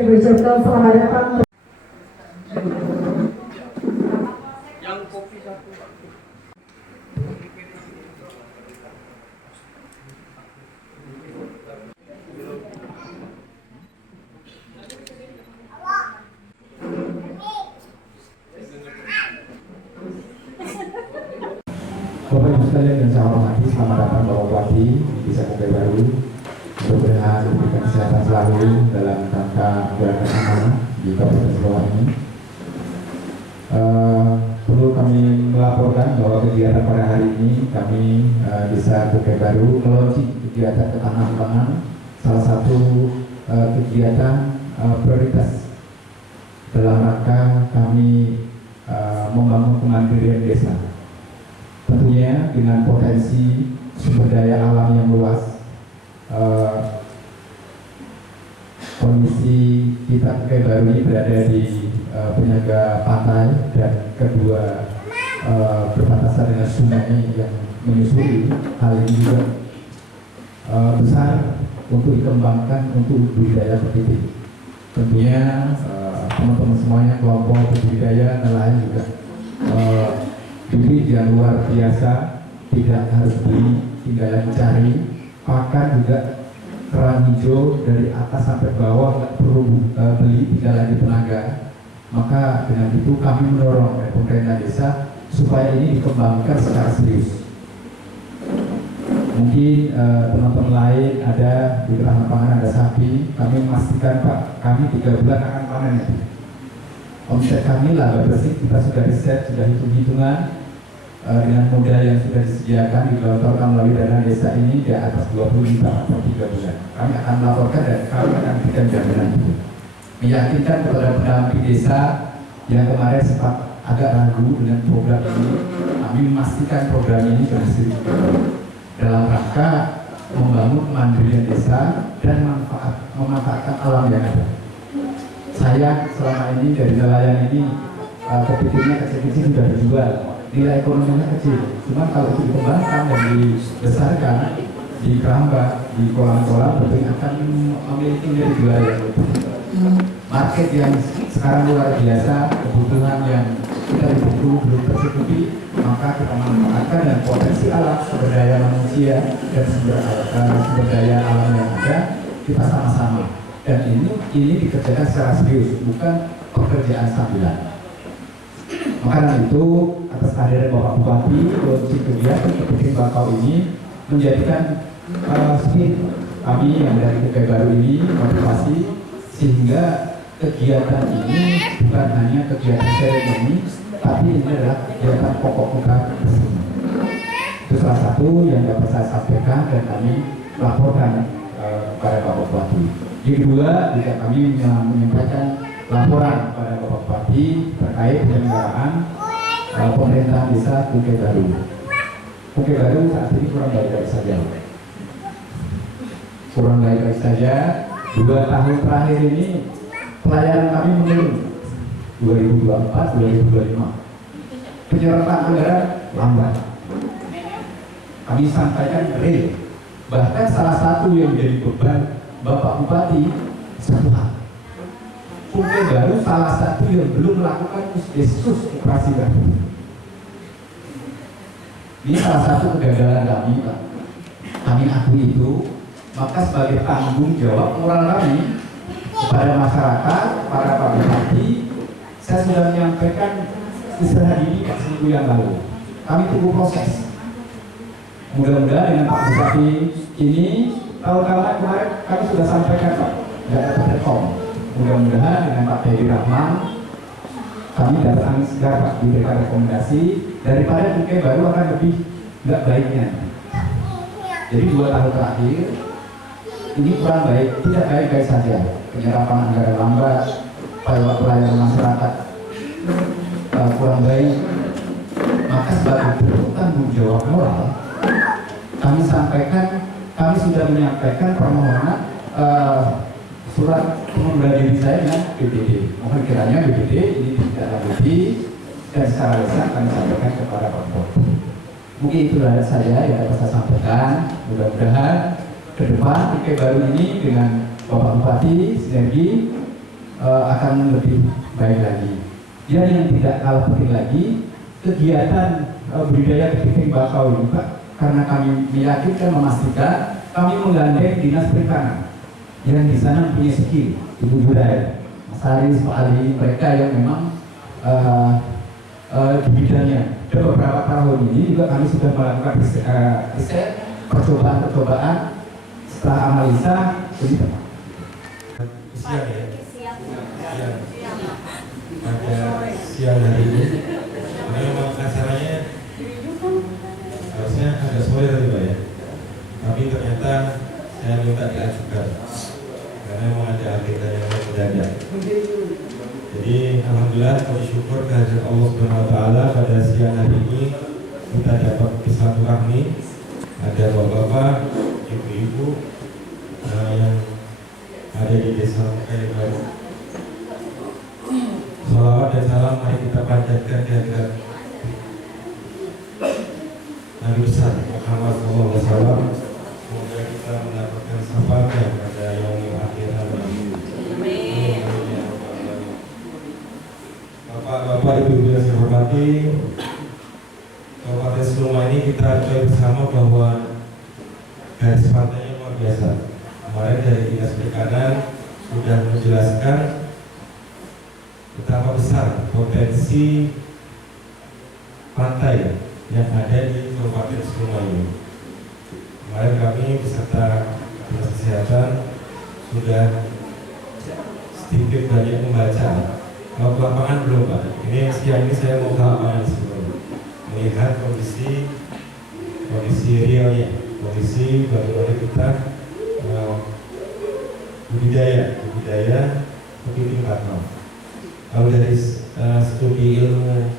Kami ucapkan selamat datang. Yang kopi satu. Bapak Ibu sekalian yang saya hormati, selamat datang Bapak Bupati di Desa Kukai Baru. Mudah-mudahan diberikan kesehatan selalu dalam rangka gerakan amanah di Kabupaten Bawah ini. Perlu kami melaporkan bahwa kegiatan pada hari ini kami Desa Kukai Baru meluncurkan kegiatan ketahanan pangan, salah satu kegiatan prioritas dalam rangka kami membangun kemandirian desa. Tentunya dengan potensi sumber daya alam yang luas, kondisi kita Kukai Baru ini berada di penyaga pantai dan kedua berbatasan dengan sungai yang menyusuri. Hal ini juga besar untuk dikembangkan untuk budidaya kepiting. Tentunya teman-teman semuanya, kelompok budidaya nelayan juga bibit yang luar biasa, tidak harus beli, tinggal mencari. Pakan juga kerang hijau dari atas sampai bawah, nggak perlu beli, tinggal lagi tenaga. Maka dengan itu kami mendorong dari pemerintah desa supaya ini dikembangkan secara serius. Mungkin teman-teman lain ada di ketahanan pangan, ada sapi, kami memastikan Pak, kami 3 bulan akan panen. Omset kami laba bersih kita sudah riset, sudah hitung-hitungan. Dengan modal yang sudah disediakan digelontorkan melalui dana desa ini di atas 20 juta per 3 bulan. Kami akan melaporkan dan kami akan berikan jaminan itu. Meyakinkan kepada pendamping desa yang kemarin sempat agak ragu dengan program ini, kami memastikan program ini berhasil dalam rangka membangun kemandirian desa dan memanfaatkan alam yang ada. Saya selama ini dari nelayan ini kepitingnya kecil-kecil sudah dijual. Nilai ekonominya kecil, cuma kalau itu dikembangkan dan dibesarkan di keramba, di kolam-kolam, tentunya akan memiliki nilai jual yang lebih. Market yang sekarang luar biasa, kebutuhan yang kita belum tercukupi, maka kita manfaatkan dan potensi alam, sumber daya manusia dan sumber daya alam yang ada, kita sama-sama. Dan ini dikerjakan secara serius, bukan pekerjaan sambilan. Maka itu atas kehadiran Bapak Bupati, launching kegiatan kepiting bakau ini menjadikan spirit kami yang dari Kukai Baru ini motivasi sehingga kegiatan ini bukan hanya kegiatan seremoni, tapi ini adalah kegiatan pokok muka bersama. Itu salah satu yang dapat saya sampaikan dan kami laporkan kepada Bapak Bupati. Yang kedua, juga kami menyampaikan laporan kepada Bapak Bupati terkait penyelenggaraan pemerintah desa Kukai Baru. Kukai Baru saat ini kurang baik saja. Kurang baik saja. 2 tahun terakhir ini pelayanan kami menurun. 2024-2025. Penyerapan anggaran lambat. Kami sampaikan real. Bahkan salah satu yang menjadi beban Bapak Bupati satu hal. Kukai Baru salah satu yang belum melakukan Yesus operasi baru. Ini salah satu kegagalan kami, Pak. Kami akui itu. Maka sebagai tanggung jawab moral kami kepada masyarakat, para Pak Bupati, saya sudah menyampaikan istilah ini seminggu yang lalu. Kami tunggu proses. Mudah-mudahan dengan Pak Bupati ini, tahun-tahun kemarin kami sudah sampaikan Pak, tidak dapat rekom. Mudah-mudahan dengan Pak Hedi Rahman kami dapat angin segar Pak, diberikan rekomendasi daripada Kukai Baru akan lebih nggak baiknya. Jadi 2 tahun terakhir ini kurang baik, tidak baik-baik saja. Penyerapan anggaran lambat, pelayanan masyarakat kurang baik. Maka sebagai bentuk tanggung jawab moral, kami sampaikan, kami sudah menyampaikan permohonan surat pengunduran diri saya dengan BPD. Mohon kiranya BPD ini tidak lanjuti dan secara lisan kami sampaikan kepada Pak Bupati. Mungkin itulah saja yang dapat saya sampaikan. Mudah-mudahan ke depan IP baru ini dengan Bapak Bupati sinergi akan lebih baik lagi. Dan yang tidak kalah penting lagi, kegiatan budidaya kepiting bakau ini Pak, karena kami meyakinkan memastikan kami menggandeng dinas perikanan yang di sana punya skill ibu budaya, Mas Haris, Pak Ali, mereka yang memang di bidangnya. Dan beberapa tahun ini juga kami sudah melakukan riset, percobaan setelah analisa ini Pak. Siang ya? Siang. Pada siang hari ini, karena memang acaranya harusnya agak sore tadi Pak ya, tapi ternyata saya minta diajukan karena memang ada agenda yang mendadak. Jadi alhamdulillah kami syukur kehadiran Allah Subhanahu Wa Taala pada siang hari ini kita dapat bersilaturahmi, ada bapak-bapak, ibu-ibu yang ada di desa Mekah Baru. Salawat dan salam mari kita panjatkan kehadirat Nabi besar Muhammad SAW. Semoga kita mendapatkan syafaatnya pada yaumil akhir nanti. Bapak-bapak, ibu-ibu yang saya hormati, Kabupaten Seluma ini kita ketahui bersama bahwa garis pantainya luar biasa. Kemarin dari Dinas Perikanan sudah menjelaskan betapa besar potensi pantai yang ada di Kabupaten Seluma ini. Kemarin kami beserta Dinas Kesehatan sudah sedikit banyak membaca. Kalau ke lapangan belum Pak. Ini siang ini saya mau ke lapangan sebelum melihat kondisi realnya, kondisi bagaimana kita budidaya kepiting bakau. Kalau dari studi ilmu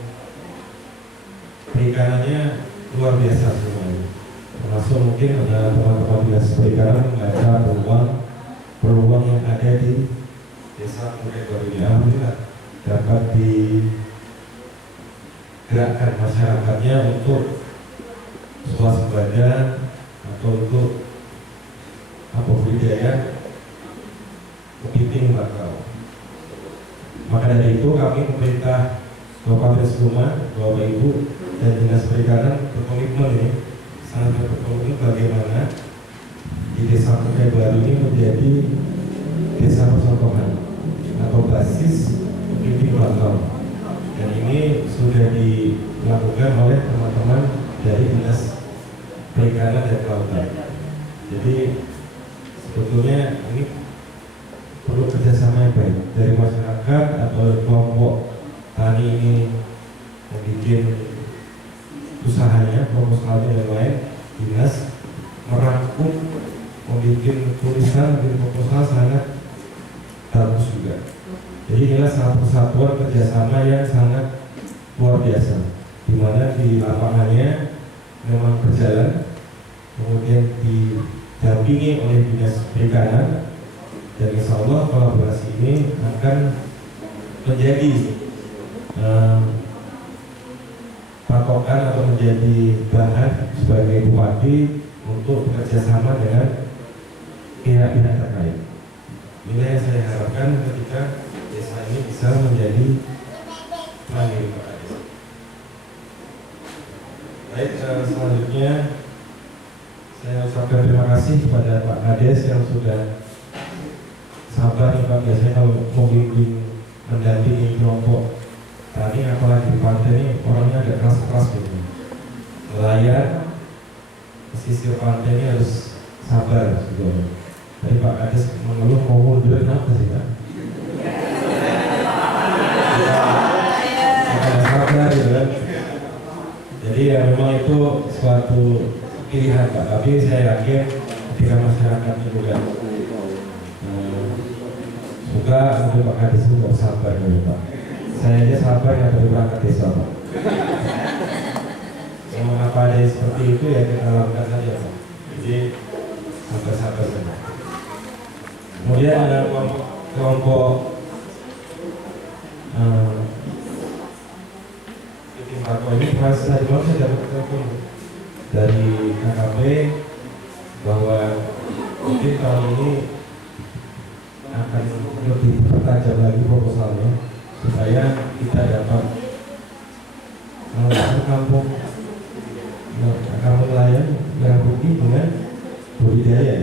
perikanannya luar biasa semuanya. Termasuk mungkin ada teman-teman dinas perikanan membaca peluang yang ada di desa Mekah Baru ini. Alhamdulillah dapat digerakkan masyarakatnya untuk swasembada atau untuk budidaya kepiting bakau. Maka dari itu kami pemerintah Kabupaten Seluma, Bapak Ibu dan Dinas Perikanan berkomitmen ini, sangat berkomitmen bagaimana di desa Mekah Baru ini menjadi desa percontohan atau basis kepiting bakau. Dan ini sudah dilakukan oleh teman-teman dari Dinas Perikanan dan Kelautan. Jadi sebetulnya ini perlu kerjasama yang baik dari masyarakat atau kelompok tani ini yang bikin usahanya, proposalnya dan lain, dinas merangkum, membuat tulisan, proposal sangat bagus juga. Jadi inilah satu kesatuan kerjasama yang sangat luar biasa, di mana di lapangannya memang berjalan, kemudian didampingi oleh Dinas Perikanan. Dan insya Allah kolaborasi ini akan menjadi patokan atau menjadi bahan sebagai bupati untuk bekerjasama dengan pihak-pihak terkait. Inilah yang saya harapkan ketika desa ini bisa menjadi mandiri kepala desa. Baik, selanjutnya saya ucapkan terima kasih kepada Pak Kades yang sudah sabar nih Pak. Biasanya kalau membimbing mendampingi kelompok tani apalagi di pantai ini orangnya agak keras-keras gitu. Nelayan pesisir pantai ini harus sabar gitu. Tadi Pak Kades mengeluh mau mundur, kenapa sih Pak? Sabar gitu kan. Jadi ya memang itu suatu pilihan Pak. Tapi saya yakin ketika masyarakatnya juga suka untuk Pak Kades itu harus sabar gitu Pak. Saya aja sabar yang dari perangkat desa Pak. Memang apa ada seperti itu ya kita lakukan saja Pak. Jadi sabar-sabar saja. Kemudian ada kelompok kepiting bakau ini pas tadi malam saya dapat telepon dari KKP bahwa mungkin tahun ini akan lebih pertajam lagi proposalnya supaya kita dapat kampung nelayan yang rugi dengan budidaya.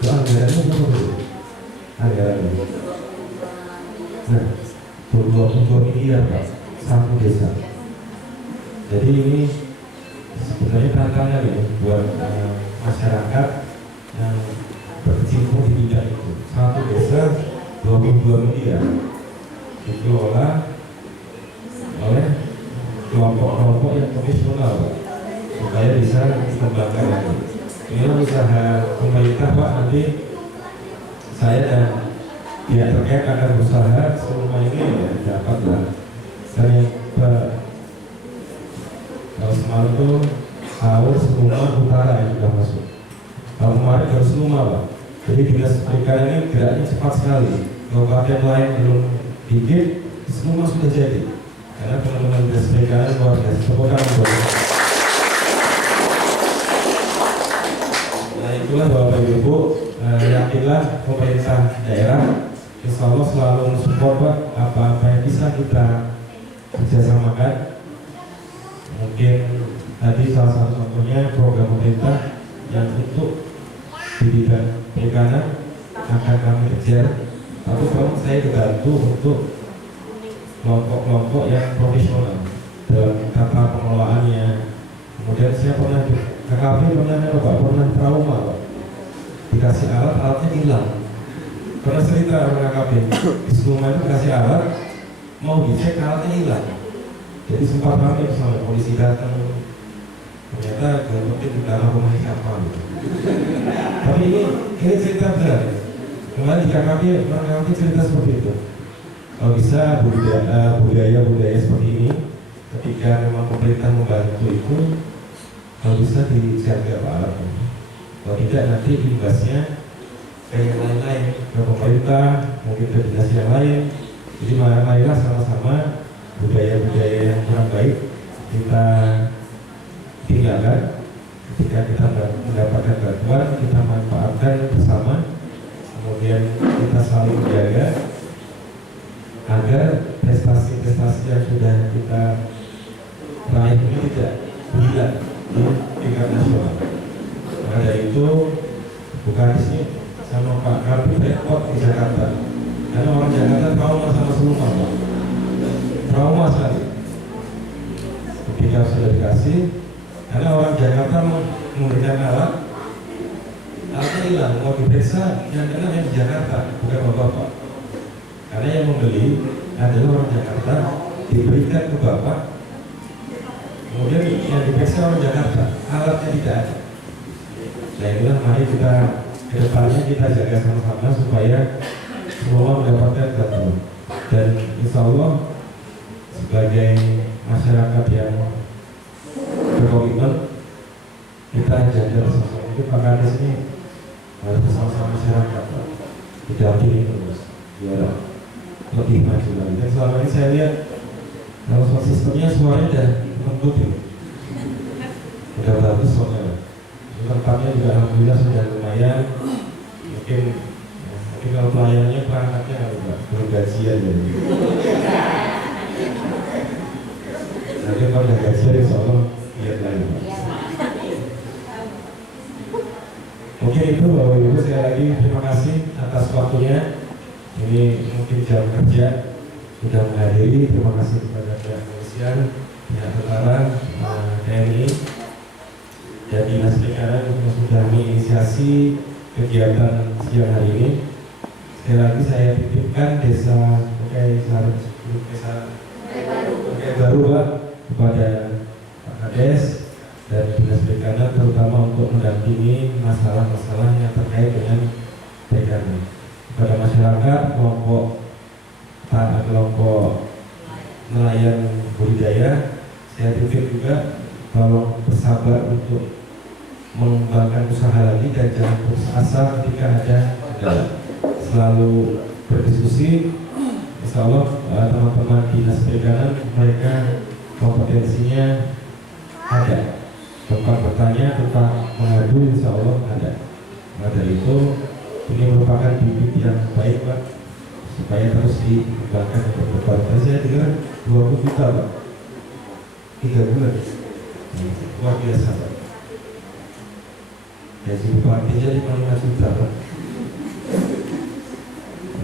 Itu anggarannya berapa dulu? Anggarannya. Nah, 22 miliar Pak, satu desa. Jadi ini sebenarnya tantangan ya buat masyarakat yang berkecimpung di bidang itu. Satu desa 22 miliar dikelola oleh kelompok-kelompok yang profesional Pak, supaya bisa dikembangkan lagi. Ini usaha pemerintah Pak, nanti saya dan pihak terkait akan berusaha semua ini ya, dapat lah. Ternyata kalau semalam itu sahur Seluma Utara yang sudah masuk. Kalau kemarin baru Seluma Pak. Jadi dinas perikanan ini geraknya cepat sekali. Kabupaten lain belum dikit, Seluma sudah jadi. Karena teman-teman dinas perikanan luar biasa. Tepuk tangan. Nah itulah Bapak Ibu, yakinlah pemerintah daerah Insya Allah selalu mensupport Pak apa-apa yang bisa kita kerjasamakan. Mungkin tadi salah satu contohnya program pemerintah yang untuk di bidang perikanan akan kami kejar. Tapi kalau saya dibantu untuk kelompok-kelompok yang profesional dalam tata pengelolaannya. Kemudian saya pernah di KKP pernah trauma Pak, dikasih alatnya hilang. Pernah cerita orang KKP di Seluma itu kasih alat, mau dicek alatnya hilang. Jadi sempat kami bersama polisi datang, ternyata mungkin di dalam rumah siapa gitu. Tapi ini cerita benar. Kemarin di KKP orang KKP cerita seperti itu. Kalau bisa budaya seperti ini, ketika memang pemerintah membantu itu, kalau bisa dijaga Pak alatnya. Kalau tidak nanti imbasnya kayak yang lain-lain ke pemerintah, mungkin ke dinas yang lain. Jadi marilah sama-sama budaya-budaya yang kurang baik kita tinggalkan. Ketika kita mendapatkan bantuan, kita manfaatkan bersama. Kemudian kita saling menjaga agar prestasi-prestasi yang sudah kita raih ini tidak hilang di tingkat nasional. Maka dari itu bukan di sini sama Pak Karpi repot di Jakarta, karena orang Jakarta trauma sama Seluma Pak, trauma sekali ketika sudah dikasih, karena orang Jakarta memberikan alatnya hilang, mau diperiksa yang kena yang di Jakarta, bukan Bapak. Karena yang membeli adalah orang Jakarta, diberikan ke Bapak, kemudian yang diperiksa orang Jakarta, alatnya tidak ada. Nah inilah mari kita kedepannya kita jaga sama-sama supaya semua mendapatkan bantuan. Dan insya Allah sebagai masyarakat yang berkomitmen, kita jaga bersama. Itu Pak Kades ini harus bersama-sama masyarakat, didampingi terus biar lebih maju lagi. Dan selama ini saya lihat kalau soal sistemnya suaranya udah lembut ya, udah bagus soalnya. Tempatnya juga alhamdulillah sudah lumayan. Mungkin kalau pelayanannya perangkatnya belum gajian ya. Nanti kalau udah gajian insya Allah lihat lagi. Mungkin itu Bapak Ibu, sekali lagi terima kasih atas waktunya. Ini mungkin jam kerja sudah menghadiri. Terima kasih kepada pihak kepolisian, pihak tentara, TNI, dan dinas perikanan yang sudah menginisiasi kegiatan siang hari ini. Sekali lagi saya titipkan desa Baru Pak kepada Pak Kades dan dinas perikanan, terutama untuk mendampingi masalah-masalah yang terkait dengan perikanan. Kepada masyarakat, kelompok nelayan budidaya, saya titip juga tolong bersabar untuk mengembangkan usaha lagi dan jangan putus asa ketika ada kendala. Selalu berdiskusi. Insya Allah teman-teman dinas perikanan mereka kompetensinya ada, tempat sempat bertanya tentang mengadu, insya Allah ada. Maka itu ini merupakan bibit yang baik Pak, supaya terus dikembangkan untuk depan. Saya dengar 20 juta Pak, 3 bulan, luar biasa Pak. Gaji bupatinya 5 juta Pak,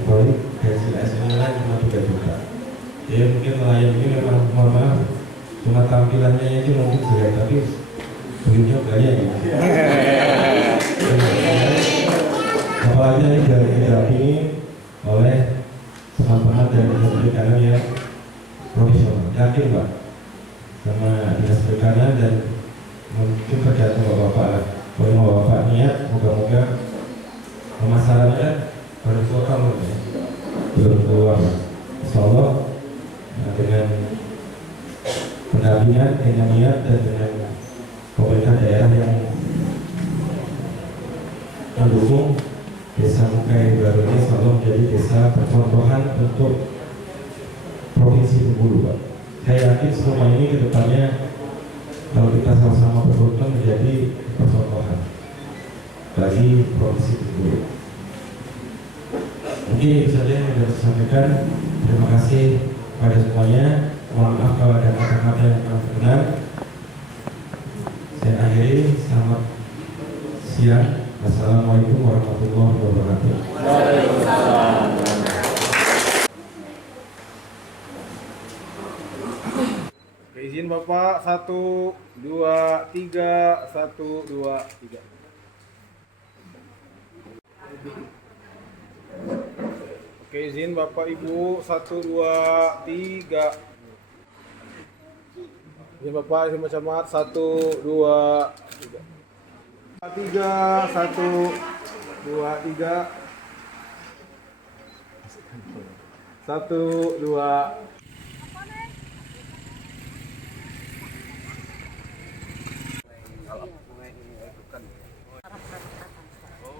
baik gaji ASN lain 53 juta. Ya mungkin nelayan ini memang mohon maaf, cuma tampilannya itu mungkin jelek, tapi duitnya banyak ya. Apalagi ini didampingi oleh teman-teman dari dinas perikanan yang profesional. Yakin Pak sama dinas perikanan, dan mungkin tergantung Bapak lah. Kalau Bapak niat, moga-moga pemasarannya baru total belum keluar. Insya Allah dengan pendampingan, dengan niat dan dengan pemerintah daerah yang mendukung, Desa Mukai baru ini insya Allah menjadi desa percontohan untuk Provinsi Bengkulu Pak. Saya yakin semua ini ke depannya kalau kita sama-sama bergotong menjadi percontohan bagi Provinsi Bengkulu. Mungkin itu saja yang sudah saya sampaikan. Terima kasih pada semuanya. Mohon maaf kalau ada kata-kata yang kurang benar. Saya akhiri. Selamat siang. Assalamualaikum warahmatullahi wabarakatuh. Izin Bapak 1, 2, 3, 1, 2, 3. Oke, izin Bapak Ibu 1, 2, 3. Izin Bapak, izin Pak Camat 1, 2, 3. 3, 1, 2, 3. 1, 2.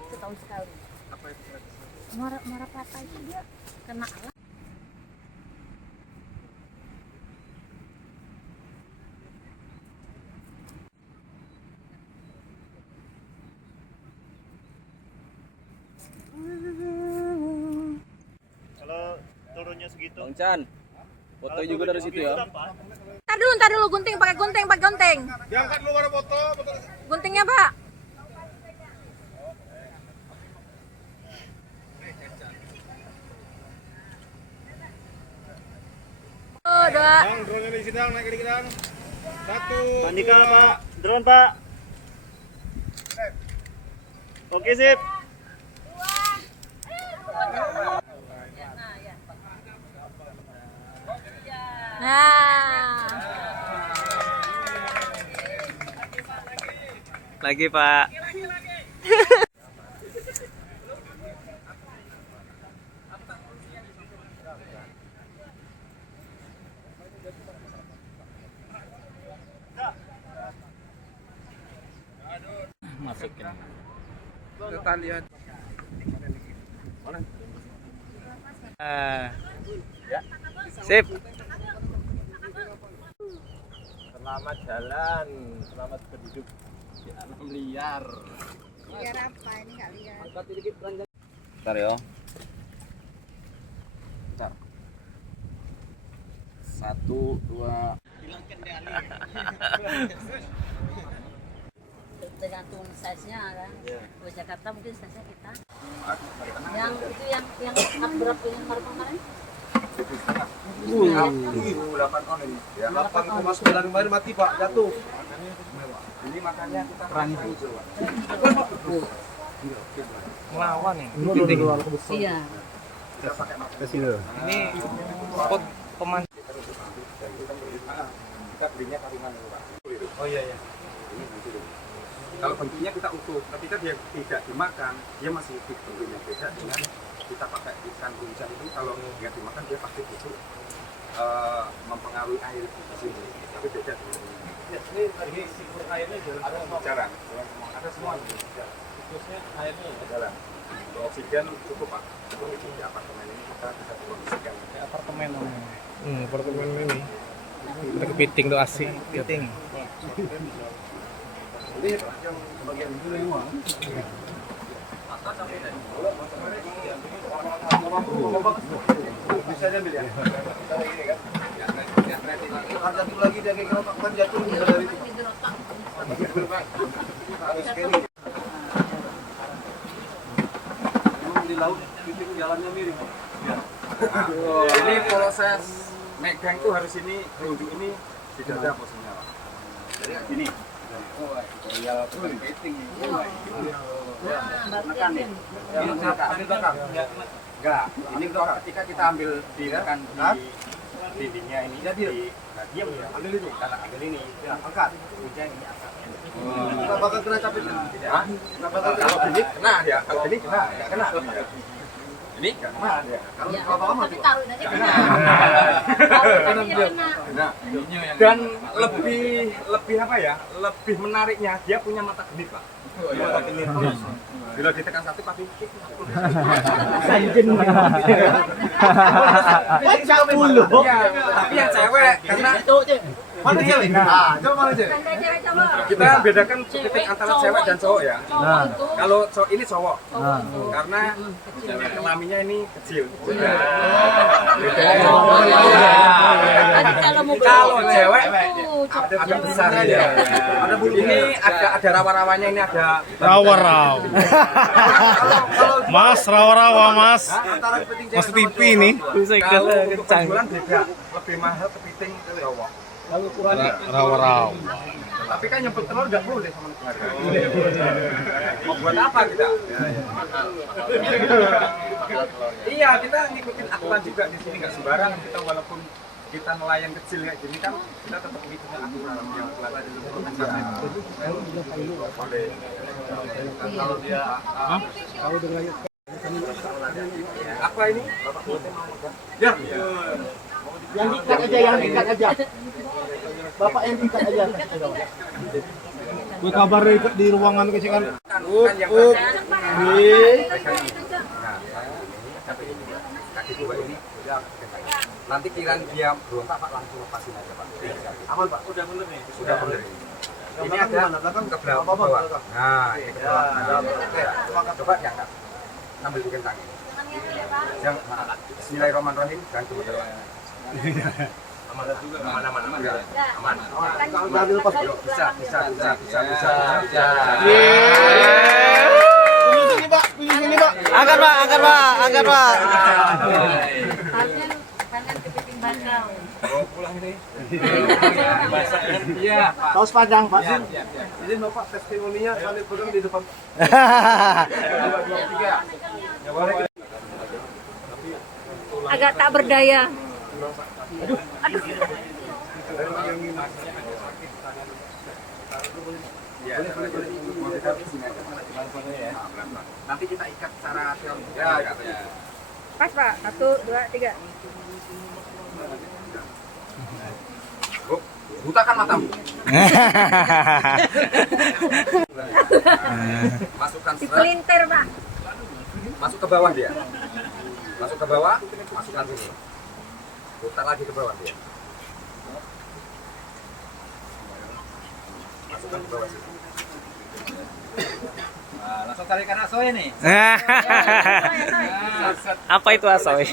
Setahun sekali. Muara patah itu dia kena alat. Kalau turunnya segitu. Bang Chan, foto juga dari situ ya. Ntar dulu gunting, pakai gunting. Diangkat dulu baru foto. Guntingnya, Pak. Oh, dua. Bang, drone di sini, naik dikit dong. 1. Bandika Pak, drone Pak. Oke sip. Nah. Lagi Pak. Masukin. Kita lihat. Sip. Selamat jalan, selamat berduduk di alam liar. Liar apa ini nggak liar? Angkat dikit beranjak. Bentar ya. Bentar. 1, 2. Tergantung size-nya kan. Di Jakarta mungkin size-nya kita. Yang itu yang berapa yang kemarin? 8 on ini. Ya, 8,9 kemarin mati Pak, jatuh. Ini makanya kita perang itu. Melawan nih. Iya. Ini spot pemancingan. Kita belinya karungan dulu Pak. Oh iya. Kalau bentuknya kita utuh, ketika dia tidak dimakan, dia masih utuh bentuknya, beda dengan kita pakai ikan runcang itu. Kalau nggak dimakan dia pasti busuk, mempengaruhi air di sini. Tapi beda dengan ini siklus airnya jarang. Ada semua. Siklusnya airnya jarang. Oksigen cukup Pak. Di apartemen ini kita bisa oksigen. Apartemen namanya. Apartemen ini. Ada kepiting tuh asik. Kepiting. Ini yang bagian dulu yang uang. Bisa diambil ya? Jatuh lagi dia kayak kan jatuh dari itu. Harus kini. Di laut titik jalannya miring. Ini proses megang tuh harus ini, ujung ini tidak ada posisinya. Jadi gini. Ya, keting. Menekan nih. Ambil belakang. Enggak, ini ketika kita ambil di rekan di dindingnya ini jadi diam ya. Ambil ini, ambil ini. Ya, angkat. Hujan ini angkat. Enggak bakal kena capit. Hah? Kalau ini kena ya, kalau ini kena, enggak kena. Ini enggak kena ya. Kalau bawa mati. Tapi taruhin aja kena. Taruhin aja kena. Nah, dan lebih apa ya? Lebih menariknya dia punya mata genit, Pak. Mata genit. Bila ditekan satu pasti Sanjin. tapi yang cewek karena Mana dia? Ah, coba mana dia? Tanda cewek coba. kita bedakan kepiting antara cewek dan cowok ya. Cowok itu. Kalau cowok ini cowok Cowok itu. karena kelaminnya ini kecil. Jadi Kalau cewek itu agak besar ya. Ada bulu ini ada rawa-rawanya ini ada Rawa-raw. Mas, rawa-rawa, Mas. Antara kepiting Mas TV ini. kalau untuk penjualan beda, lebih mahal kepiting cowok. Rawa-raw. Tapi kan nyempet telur nggak boleh sama negara. Mau buat apa kita? Iya, kita ngikutin aturan juga di sini nggak sembarangan kita walaupun kita nelayan kecil kayak gini kan kita tetap ngikutin aturan yang telah ditentukan. Boleh. Kalau dia apa ini? Ya. yang dikat aja. Bapak yang dikat aja. Gue kabar di ruangan kecil kan. Kan yang kaki dua ini nanti kiraan dia berontak Pak langsung lepasin aja Pak. Aman Pak, udah bener nih. Sudah bener. Ini Belakang ada mana? Belakang ke bawah. belakang. Nah, ini ke bawah. Ya. Coba diangkat. Sambil dikentangin. Yang Bismillahirrahmanirrahim dan kemudian. Aman juga. Aman. Aman. Jangan dilepas. Bisa. Angkat Pak. Kalian kepiting bakau. Mau pulang ini. Iya. Kaos panjang Pak. Jadi Bapak testimoninya sambil pegang di depan. Agak tak berdaya. Nanti kita ikat secara teori. Pas Pak, 1, 2, 3. Butakan matamu. Masukkan serat, Dipelintir Pak. masuk ke bawah dia. Masuk ke bawah, masukkan sini. Putar lagi ke bawah dia. Masukkan ke bawah sini. Langsung carikan asoy nih. Apa itu asoy?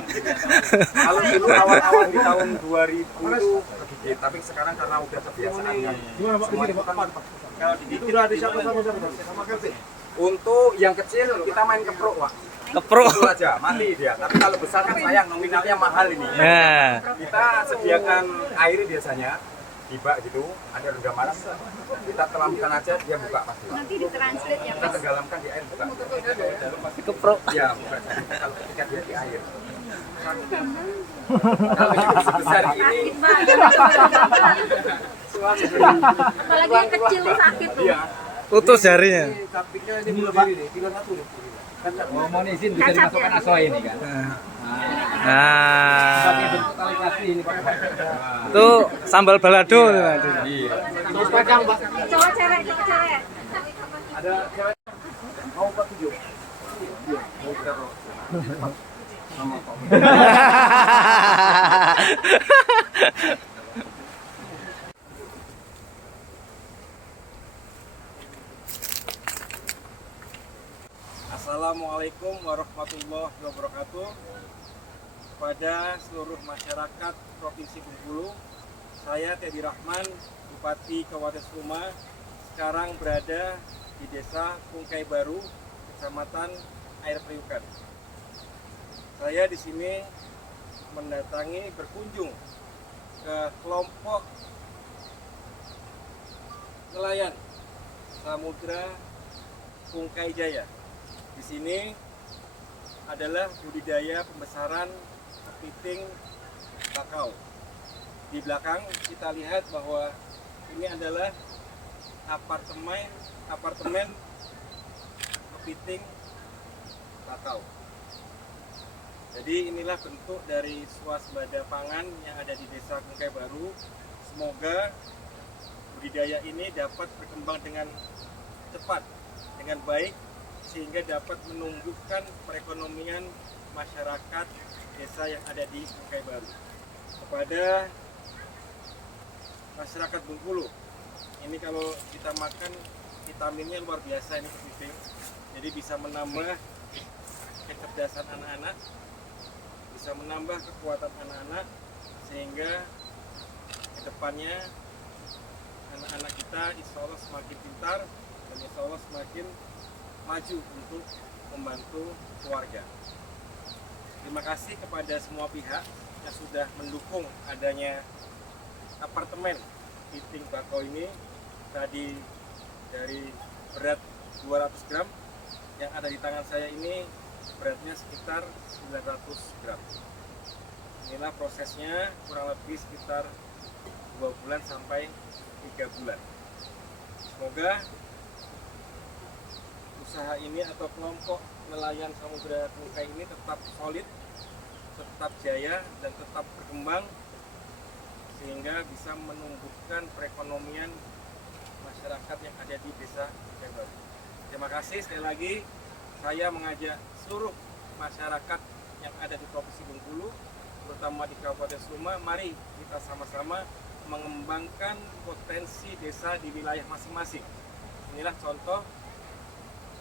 Kalau dulu awal-awal di tahun 2000 itu kegigit, tapi sekarang karena udah kebiasaan kan. Gimana Pak? Begini Pak. Kalau di situ udah siapa sama Kevin. Untuk yang kecil kita main keprok, Pak. Keprok. Itu aja, mati dia. Tapi kalau besar kan sayang, nominalnya mahal ini. Nah. Kita sediakan air biasanya di bak gitu, ada rendaman. Kita telamkan aja, dia buka pasti. Nanti ditranslate ya Kita tenggelamkan di air, buka. Keprok. Ya, buka. Kalau ketika dia di air. Kalau yang sebesar ini, Apalagi yang kecil sakit tuh. iya. Putus jarinya. Capitnya ini belum Pak. Tinggal satu nih. Mohon izin bisa dimasukkan asoy ini kan. Nah. Bentuk tali plastik ini Pak. Tuh sambal balado. Terus panjang Pak. Cowok cewek. Ada cewek mau 47. Iya, mau berapa? Assalamualaikum warahmatullahi wabarakatuh. Kepada seluruh masyarakat Provinsi Bengkulu, saya Teddy Rahman, Bupati Kabupaten Suma, sekarang berada di Desa Kungkai Baru, Kecamatan Air Priukan. Saya di sini mendatangi berkunjung ke kelompok nelayan Samudra Kungkai Jaya. Di sini adalah budidaya pembesaran kepiting bakau. Di belakang kita lihat bahwa ini adalah apartemen kepiting bakau. Jadi inilah bentuk dari swasembada pangan yang ada di Desa Kungkai Baru. Semoga budidaya ini dapat berkembang dengan cepat, dengan baik, sehingga dapat menumbuhkan perekonomian masyarakat desa yang ada di Kungkai Baru. Kepada masyarakat Bengkulu, ini kalau kita makan vitaminnya luar biasa ini kepiting. Jadi bisa menambah kecerdasan anak-anak, bisa menambah kekuatan anak-anak, sehingga kedepannya anak-anak kita insya Allah semakin pintar dan insya Allah semakin maju untuk membantu keluarga. Terima kasih kepada semua pihak yang sudah mendukung adanya apartemen kepiting bakau ini. Tadi dari berat 200 gram, yang ada di tangan saya ini beratnya sekitar 900 gram. Inilah prosesnya, kurang lebih sekitar 2 bulan sampai 3 bulan. Semoga usaha ini atau kelompok nelayan Samudra Kungkai ini tetap solid, tetap jaya, dan tetap berkembang, sehingga bisa menumbuhkan perekonomian masyarakat yang ada di Desa Kungkai Baru. Terima kasih sekali lagi. Saya mengajak seluruh masyarakat yang ada di Provinsi Bengkulu, terutama di Kabupaten Suma, mari kita sama-sama mengembangkan potensi desa di wilayah masing-masing. Inilah contoh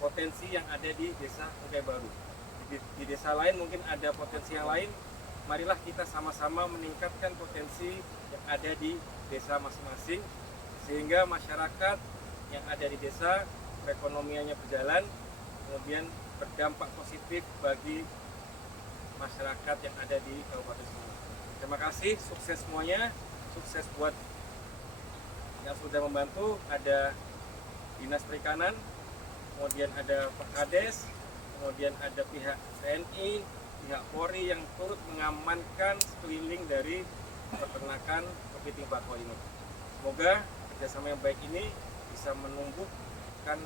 potensi yang ada di Desa Kungkai Baru. Di desa lain mungkin ada potensi yang lain. Marilah kita sama-sama meningkatkan potensi yang ada di desa masing-masing, sehingga masyarakat yang ada di desa perekonomiannya berjalan, kemudian berdampak positif bagi masyarakat yang ada di Kabupaten Suma. Terima kasih, sukses semuanya, sukses buat yang sudah membantu. Ada Dinas Perikanan, kemudian ada Pak Kades, kemudian ada pihak TNI, pihak Polri yang turut mengamankan sekeliling dari peternakan kepiting bakau ini. Semoga kerjasama yang baik ini bisa menumbuhkan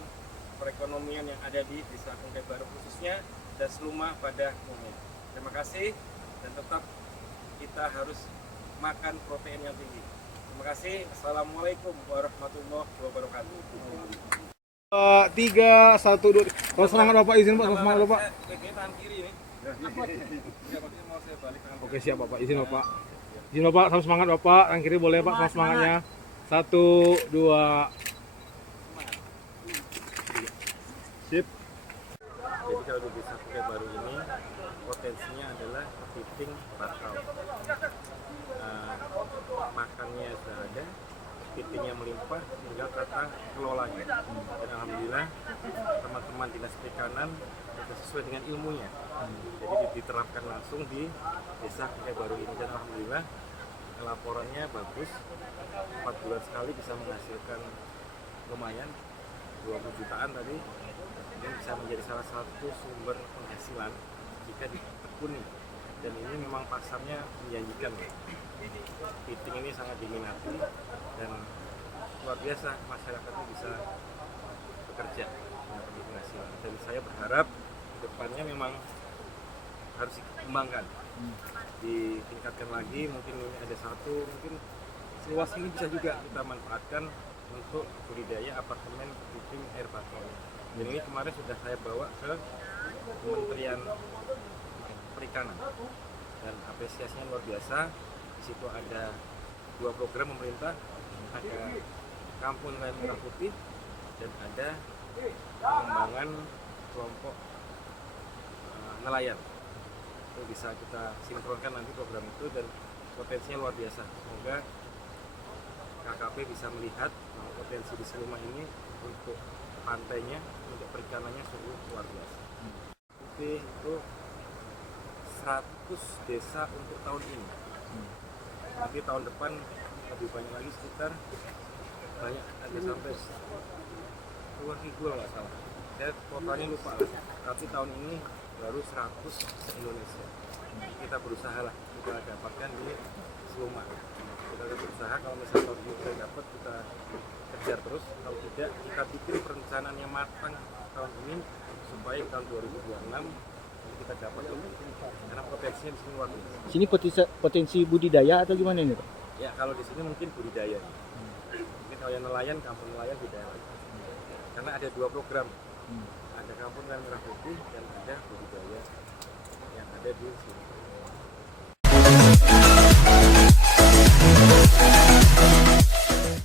perekonomian yang ada di Desa Kungkai Baru khususnya dan Seluma pada umumnya. Terima kasih, dan tetap kita harus makan protein yang tinggi. Terima kasih. Assalamualaikum warahmatullahi wabarakatuh. 3, 1, 2. Kalau semangat Bapak, izin Pak, kalau semangat Bapak. Tangan kiri nih. Mau saya balik tangan. Oke, siap Bapak, izin Bapak. Izin Bapak, sama semangat Bapak. Tangan kiri boleh Pak, sama semangatnya. 1, 2. Sip. Jadi kalau di Desa Kungkai Baru ini potensinya adalah kepiting bakau. Makannya sudah ada, kepitingnya melimpah, tinggal tata kelolanya. Dan alhamdulillah teman-teman Dinas Perikanan sesuai dengan ilmunya. Jadi diterapkan langsung di Desa Kungkai Baru ini, dan alhamdulillah laporannya bagus. 4 bulan sekali bisa menghasilkan lumayan 20 jutaan tadi. Ini bisa menjadi salah satu sumber penghasilan jika ditekuni, dan ini memang pasarnya menjanjikan. Kepiting ini sangat diminati dan luar biasa, masyarakatnya bisa bekerja mendapat penghasilan, dan saya berharap depannya memang harus dikembangkan, ditingkatkan lagi. Mungkin ini ada satu, mungkin seluas ini bisa juga kita manfaatkan untuk budidaya apartemen kepiting air bakau. Dan ini kemarin sudah saya bawa ke Kementerian Perikanan, dan apresiasinya luar biasa. Di situ ada 2 program pemerintah, ada Kampung Nelayan Merah Putih, dan ada pengembangan kelompok nelayan. Itu bisa kita sinkronkan nanti program itu dan potensinya luar biasa. Semoga KKP bisa melihat bahwa potensi di Seluma ini untuk pantainya, untuk perikanannya sungguh luar biasa. Itu 100 desa untuk tahun ini. Nanti tahun depan lebih banyak lagi, sekitar banyak, ada sampai 2.000 nggak salah. Saya totalnya lupa lah. Tapi tahun ini baru 100 se-Indonesia. Kita berusaha lah, kita dapatkan di Seluma. Kita berusaha, kalau misalnya tahun ini kita dapat, kita kejar terus. Kalau tidak, kita bikin perencanaan yang matang tahun ini supaya tahun 2026 kita dapat lebih. Karena potensinya di sini luar biasa. Sini potensi budidaya atau gimana ini, Pak? Ya, kalau di sini mungkin budidaya. Mungkin kalau yang nelayan, kampung nelayan budidaya lagi. Karena ada 2 program. Ada kampung nelayan merah putih dan ada budidaya yang ada di sini.